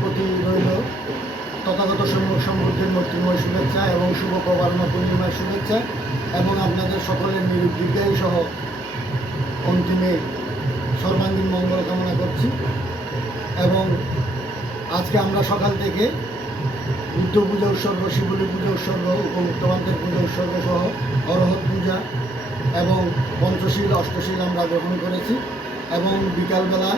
প্রতি রইল। তথাগত সম্মুখ সম্পর্কের মূর্তিময় শুভেচ্ছা এবং শুভ প্রবালনা পূর্ণিমার শুভেচ্ছা এবং আপনাদের সকলের নিরুদ্দীর্ঘায়ী সহ অন্তিমে সর্বাঙ্গীন মঙ্গল কামনা করছি। এবং আজকে আমরা সকাল থেকে বুদ্ধ পূজা উৎসর্গ, শিবলী পূজা উৎসর্গ উপমুক্তবান্তের পূজা উৎসর্গ সহ অরহত পূজা এবং পঞ্চশীল, অষ্টশীল আমরা গ্রহণ করেছি। এবং বিকালবেলা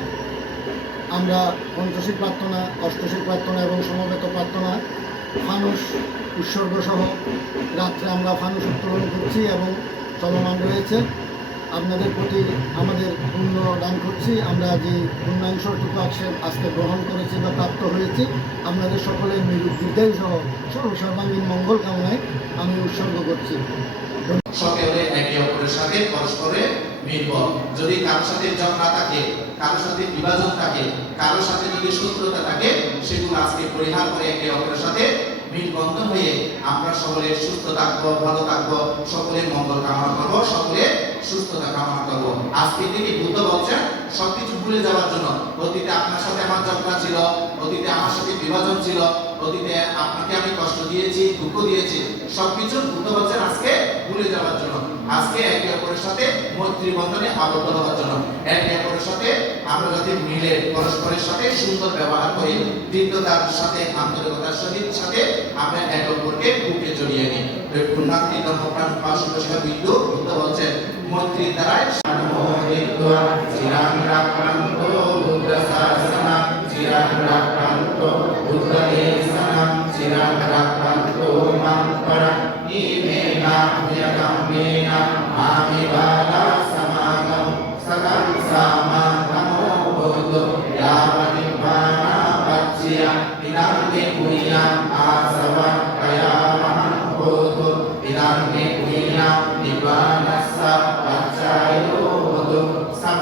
আমরা পঞ্চশীল প্রার্থনা অষ্টশীল প্রার্থনা এবং সমবেত প্রার্থনা ফানুস উৎসর্গ সহ রাত্রে আমরা ফানুস উত্তোলন করছি এবং চলমান রয়েছে। আপনাদের প্রতি আমাদের পুণ্য দান করছি। আমরা যে পূর্ণাংশটুকু আজকে আজকে গ্রহণ করেছি বা প্রাপ্ত হয়েছি, আপনাদের সকলের নিরুপ সহ সর্ব সর্বাঙ্গীন মঙ্গল কামনায় আমি উৎসর্গ করছি। সকলে একে অপরের সাথে পরস্পরে মিলব যদি কারোর সাথে না থাকে কারোর সাথে বিভাজন থাকে কারোর সাথে যদি শত্রুতা থাকে, সেগুলো আজকে পরিহার করে একে অপরের সাথে মিলবন্ধন হয়ে আমরা সকলে সুস্থ থাকব, ভালো থাকব, সকলের মঙ্গল কামনা করব, সকলে সুস্থতা কামনা করব। আজকে থেকে বুদ্ধ বলছেন, সবকিছু ভুলে যাওয়ার জন্য। অতীতে আপনার সাথে আমার ঝগড়া ছিল, অতীতে আমার সাথে বিভাজন ছিল, অতীতে আপনাকে আমি কষ্ট দিয়েছি, দুঃখ দিয়েছি, সবকিছু বুদ্ধ বলছেন আজকে ভুলে যাওয়ার জন্য। আজকে একে অপরের সাথে মৈত্রী বন্ধনে আবদ্ধ হওয়ার জন্য। একে অপরের সাথে আমরা যাতে মিলে পরস্পরের সাথে সুন্দর ব্যবহার করি, দৃঢ়তার সাথে, আন্তরিকতার সহিত সাথে আমরা একে অপরকে বুকে জড়িয়ে নিই। ওই পুণ্যাক্তি ধর্মপ্রাণ বলছেন দ্বারাই ीमेनाभ्यकम्बेन आमिबाला समागं सकं सामा नमो भवतु यावदिम्बानापच्य इदं ते कुर्याम् आसवकयामहं भवतु इदं ते कुर्याम् निबानः पच्चायो भवतु सम